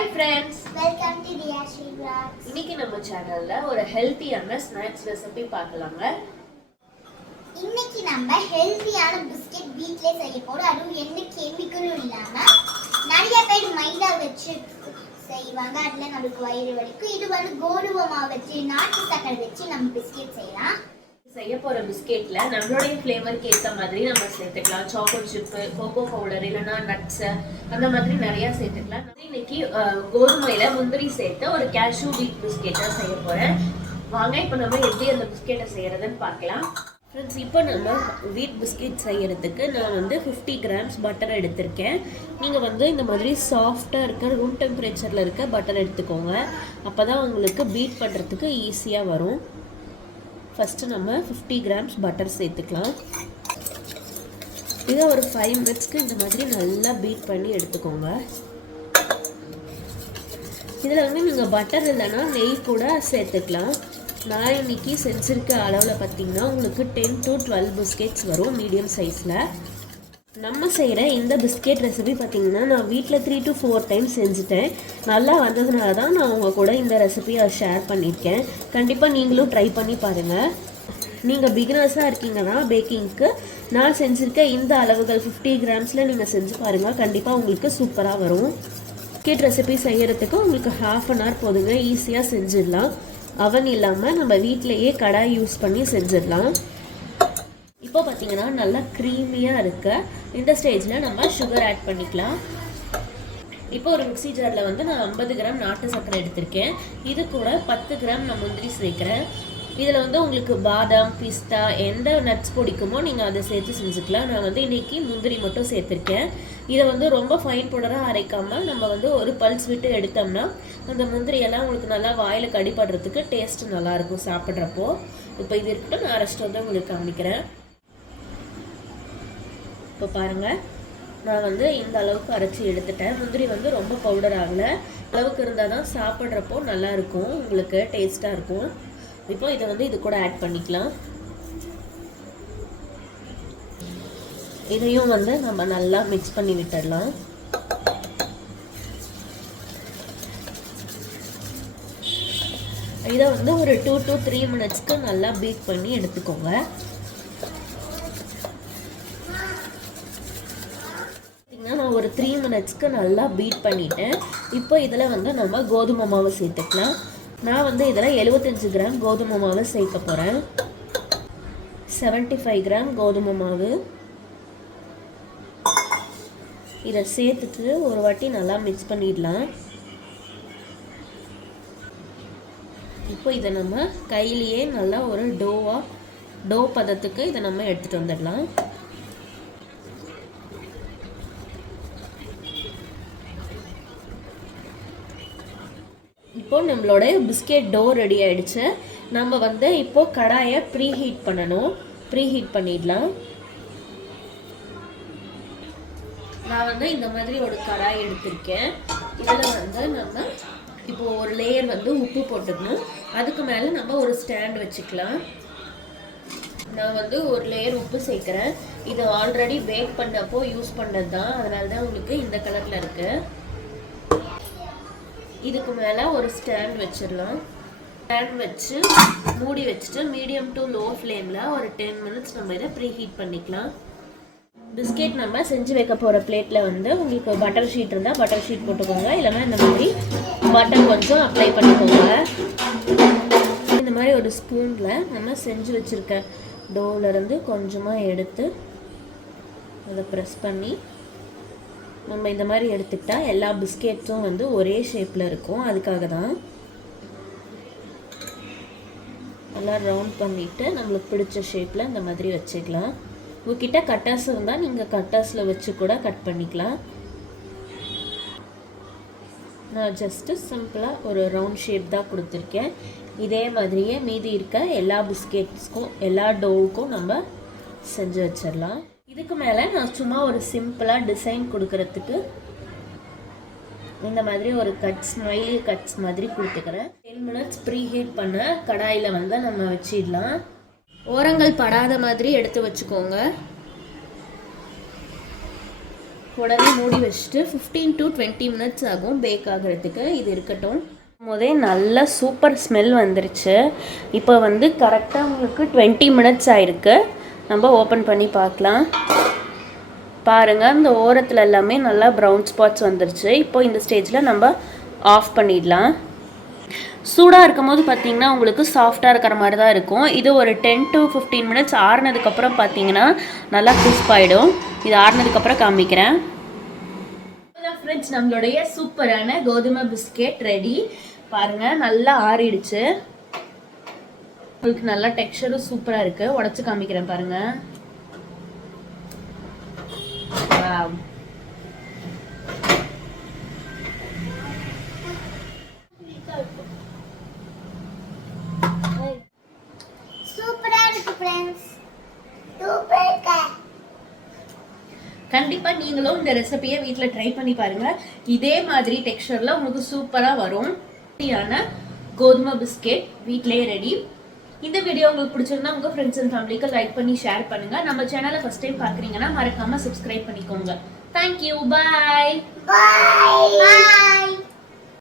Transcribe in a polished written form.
Hi friends, welcome to Riyashi Vlogs. இன்னைக்கு நம்ம சேனல்ல ஒரு ஹெல்தியான ஸ்நாக்ஸ் ரெசிபி பார்க்கலாங்க. இன்னைக்கு நம்ம ஹெல்தியான பிஸ்கட் வீட்லயே செய்ய போறோம். அதுவும் எந்த கெமிக்கலும் இல்லாம நிறைய பேர் மைதா வச்சு செய்வாங்க. அதுல நமக்கு வயிறு வலிக்கும். இது வந்து கோதுமை மாவு வச்சு நாட்டு சக்கரை வச்சு நம்ம பிஸ்கட் செய்யலாம். செய்ய போற பிஸ்கெட்ல நம்மளுடைய ஃப்ளேவருக்கு ஏற்ற மாதிரி நம்ம சேர்த்துக்கலாம். சாக்கோட் சிப்பு, கோகோ பவுடர், இல்லைன்னா நட்ஸ் அந்த மாதிரி நிறைய சேர்த்துக்கலாம். இன்னைக்கு கோதுமையில முந்திரி சேர்த்து ஒரு கேஷ்யூ வீட் பிஸ்கெட்டை செய்ய போறேன். வாங்க இப்போ நம்ம எப்படி அந்த பிஸ்கெட்டை செய்யறதுன்னு பார்க்கலாம். ஃப்ரெண்ட்ஸ், இப்போ நம்ம வீட் பிஸ்கெட் செய்யறதுக்கு நான் வந்து 50 கிராம்ஸ் பட்டர் எடுத்திருக்கேன். நீங்கள் வந்து இந்த மாதிரி சாஃப்டாக இருக்க ரூம் டெம்பரேச்சரில் இருக்க பட்டர் எடுத்துக்கோங்க. அப்போ தான் உங்களுக்கு பீட் பண்ணுறதுக்கு ஈஸியாக வரும். ஃபஸ்ட்டு நம்ம 50 கிராம்ஸ் பட்டர் சேர்த்துக்கலாம். இதை ஒரு 5 மினிட்ஸ்க்கு இந்த மாதிரி நல்லா பீட் பண்ணி எடுத்துக்கோங்க. இதில் வந்து நீங்கள் பட்டர் இல்லைன்னா நெய் கூட சேர்த்துக்கலாம். நான் இன்னைக்கு செஞ்சுருக்க அளவில் பார்த்தீங்கன்னா உங்களுக்கு 10 to 12 பிஸ்கெட்ஸ் வரும் மீடியம் சைஸில். நம்ம செய்கிற இந்த பிஸ்கெட் ரெசிபி பார்த்திங்கன்னா நான் வீட்டில் 3 to 4 டைம்ஸ் செஞ்சுட்டேன். நல்லா வந்ததுனால தான் நான் உங்கள் கூட இந்த ரெசிபியை ஷேர் பண்ணியிருக்கேன். கண்டிப்பாக நீங்களும் ட்ரை பண்ணி பாருங்கள். நீங்கள் பிகினர்ஸாக இருக்கீங்கன்னா பேக்கிங்க்கு நான் செஞ்சுருக்க இந்த அளவுகள் 50 கிராம்ஸில் நீங்கள் செஞ்சு பாருங்கள். கண்டிப்பாக உங்களுக்கு சூப்பராக வரும். பிஸ்கெட் ரெசிபி செய்கிறதுக்கு உங்களுக்கு 1/2 hour போதுங்க. ஈஸியாக செஞ்சிடலாம். அவன் இல்லாமல் நம்ம வீட்டிலையே கடாய் யூஸ் பண்ணி செஞ்சிடலாம். இப்போ பார்த்தீங்கன்னா நல்லா க்ரீமியாக இருக்க இந்த ஸ்டேஜில் நம்ம சுகர் ஆட் பண்ணிக்கலாம். இப்போ ஒரு மிக்ஸி ஜாரில் வந்து நான் 50 கிராம் நாட்டு சர்க்கரை எடுத்திருக்கேன். இது கூட 10 கிராம் நான் முந்திரி சேர்க்குறேன். இதில் வந்து உங்களுக்கு பாதாம், பிஸ்தா எந்த நட்ஸ் பிடிக்குமோ நீங்கள் அதை சேர்த்து செஞ்சுக்கலாம். நான் வந்து இன்றைக்கி முந்திரி மட்டும் சேர்த்துருக்கேன். இதை வந்து ரொம்ப ஃபைன் பவுடராக அரைக்காமல் நம்ம வந்து ஒரு பல்ஸ் விட்டு எடுத்தோம்னா அந்த முந்திரியெல்லாம் உங்களுக்கு நல்லா வாயில் கடிப்படுறதுக்கு டேஸ்ட்டு நல்லாயிருக்கும் சாப்பிட்றப்போ. இப்போ இது இருக்கட்டும், நான் அரைச்சிட்டு வந்து உங்களுக்கு காமிக்கிறேன். இப்போ பாருங்கள், நான் வந்து இந்த அளவுக்கு அரைச்சி எடுத்துட்டேன். முந்திரி வந்து ரொம்ப பவுடர் ஆகலை. அளவுக்கு இருந்தால் தான் சாப்பிட்றப்போ நல்லாயிருக்கும், உங்களுக்கு டேஸ்ட்டாக இருக்கும். இப்போ இதை வந்து இது கூட ஆட் பண்ணிக்கலாம். இதையும் வந்து நம்ம நல்லா மிக்ஸ் பண்ணி விட்டுடலாம். இதை வந்து ஒரு 2 to 3 மினிட்ஸ்க்கு நல்லா பீட் பண்ணி எடுத்துக்கோங்க. நான் ஒரு 3 மினிட்ஸ்க்கு நல்லா பீட் பண்ணிட்டேன். இப்போ இதில் வந்து நம்ம கோதுமை மாவு சேர்த்துக்கலாம். நான் வந்து இதில் 75 கிராம் கோதுமை மாவு சேர்க்க போகிறேன். 75 கிராம் கோதுமை மாவு இதை சேர்த்துட்டு ஒரு வாட்டி நல்லா மிக்ஸ் பண்ணிடலாம். இப்போ இதை நம்ம கையிலேயே நல்லா ஒரு டோ பதத்துக்கு இதை நம்ம எடுத்துகிட்டு வந்துடலாம். இப்போ நம்மளோட பிஸ்கெட் டோ ரெடி ஆகிடுச்சு. நம்ம வந்து இப்போது கடாயை ப்ரீஹீட் பண்ணணும். ப்ரீஹீட் பண்ணிடலாம். நான் வந்து இந்த மாதிரி ஒரு கடாய் எடுத்திருக்கேன். இதில் வந்து நம்ம இப்போது ஒரு லேயர் வந்து உப்பு போட்டுக்கணும். அதுக்கு மேலே நம்ம ஒரு ஸ்டாண்ட் வச்சுக்கலாம். நான் வந்து ஒரு லேயர் உப்பு சேர்க்குறேன். இது ஆல்ரெடி பேக் பண்ணப்போ யூஸ் பண்ணது தான், அதனால தான் உங்களுக்கு இந்த கலரில் இருக்குது. இதுக்கு மேலே ஒரு ஸ்டாண்ட் வச்சிடலாம். ஸ்டாண்ட் வச்சு மூடி வச்சுட்டு மீடியம் டு லோ ஃப்ளேமில் ஒரு 10 மினிட்ஸ் நம்ம இதை ப்ரீஹீட் பண்ணிக்கலாம். பிஸ்கெட் நம்ம செஞ்சு வைக்க போகிற பிளேட்டில் வந்து உங்களுக்கு பட்டர் ஷீட் இருந்தால் பட்டர் ஷீட் போட்டுக்கோங்க. இல்லைன்னா இந்த மாதிரி பட்டர் கொஞ்சம் அப்ளை பண்ணிக்கோங்க. இந்த மாதிரி ஒரு ஸ்பூனில் நம்ம செஞ்சு வச்சுருக்க டோவிலேருந்து கொஞ்சமாக எடுத்து அதை ப்ரெஸ் பண்ணி நம்ம இந்த மாதிரி எடுத்துக்கிட்டால் எல்லா பிஸ்கெட்ஸும் வந்து ஒரே ஷேப்பில் இருக்கும். அதுக்காக தான் நல்லா ரவுண்ட் பண்ணிவிட்டு நம்மளுக்கு பிடிச்ச ஷேப்பில் இந்த மாதிரி வச்சுக்கலாம். உங்ககிட்ட கட்டர்ஸ் இருந்தால் நீங்கள் கட்டர்ஸில் வச்சு கூட கட் பண்ணிக்கலாம். நான் ஜஸ்ட்டு சிம்பிளாக ஒரு ரவுண்ட் ஷேப் தான் கொடுத்துருக்கேன். இதே மாதிரியே மீதி இருக்க எல்லா பிஸ்கெட்ஸ்க்கும் எல்லா டோவுக்கும் நம்ம செஞ்சு வச்சிடலாம். இதுக்கு மேலே நான் சும்மா ஒரு சிம்பிளாக டிசைன் கொடுக்கறதுக்கு இந்த மாதிரி ஒரு ஸ்மைலி கட்ஸ் மாதிரி கொடுத்துக்கிறேன். 10 மினிட்ஸ் ப்ரீ ஹீட் பண்ண கடாயில் வந்து நம்ம வச்சிடலாம். ஓரங்கள் படாத மாதிரி எடுத்து வச்சுக்கோங்க. உடனே மூடி வச்சுட்டு 15 to 20 மினிட்ஸ் ஆகும் பேக் ஆகிறதுக்கு. இது இருக்கட்டும். நல்லா சூப்பர் ஸ்மெல் வந்துருச்சு. இப்போ வந்து கரெக்டாக உங்களுக்கு 20 மினிட்ஸ் ஆயிருக்கு. நம்ம ஓப்பன் பண்ணி பார்க்கலாம். பாருங்கள், இந்த ஓரத்தில் எல்லாமே நல்லா ப்ரௌன் ஸ்பாட்ஸ் வந்துருச்சு. இப்போ இந்த ஸ்டேஜில் நம்ம ஆஃப் பண்ணிடலாம். சூடாக இருக்கும் போது பார்த்தீங்கன்னா உங்களுக்கு சாஃப்டாக இருக்கிற மாதிரி தான் இருக்கும். இது ஒரு 10 to 15 மினிட்ஸ் ஆறுனதுக்கப்புறம் பார்த்தீங்கன்னா நல்லா கிறிஸ்ப் ஆகிடும். இது ஆறுனதுக்கப்புறம் காமிக்கிறேன். ஃப்ரெண்ட்ஸ், நம்மளுடைய சூப்பரான கோதுமை பிஸ்கெட் ரெடி. பாருங்கள், நல்லா ஆறிடுச்சு. உங்களுக்கு நல்லா டெக்ஸ்சரும் சூப்பராக இருக்குது. உடச்சி காமிக்கிறேன் பாருங்கள். சூப்பரா இருக்கு फ्रेंड्स. சூப்பரா இருக்கு. கண்டிப்பா நீங்களும் இந்த ரெசிபியை வீட்ல ட்ரை பண்ணி பாருங்க. இதே மாதிரி டெக்ஸ்சர்ல உங்களுக்கு சூப்பரா வரும். கோதுமை பிஸ்கெட் வீட்லயே ரெடி. இந்த வீடியோ உங்களுக்கு பிடிச்சிருந்தா உங்க ஃப்ரெண்ட்ஸ் அண்ட் ஃபேமிலிக்கு லைக் பண்ணி ஷேர் பண்ணுங்க. நம்ம சேனலை ஃபர்ஸ்ட் டைம் பாக்குறீங்கன்னா மறக்காம சப்ஸ்கிரைப் பண்ணிக்கோங்க. Thank you. Bye. Bye. Bye.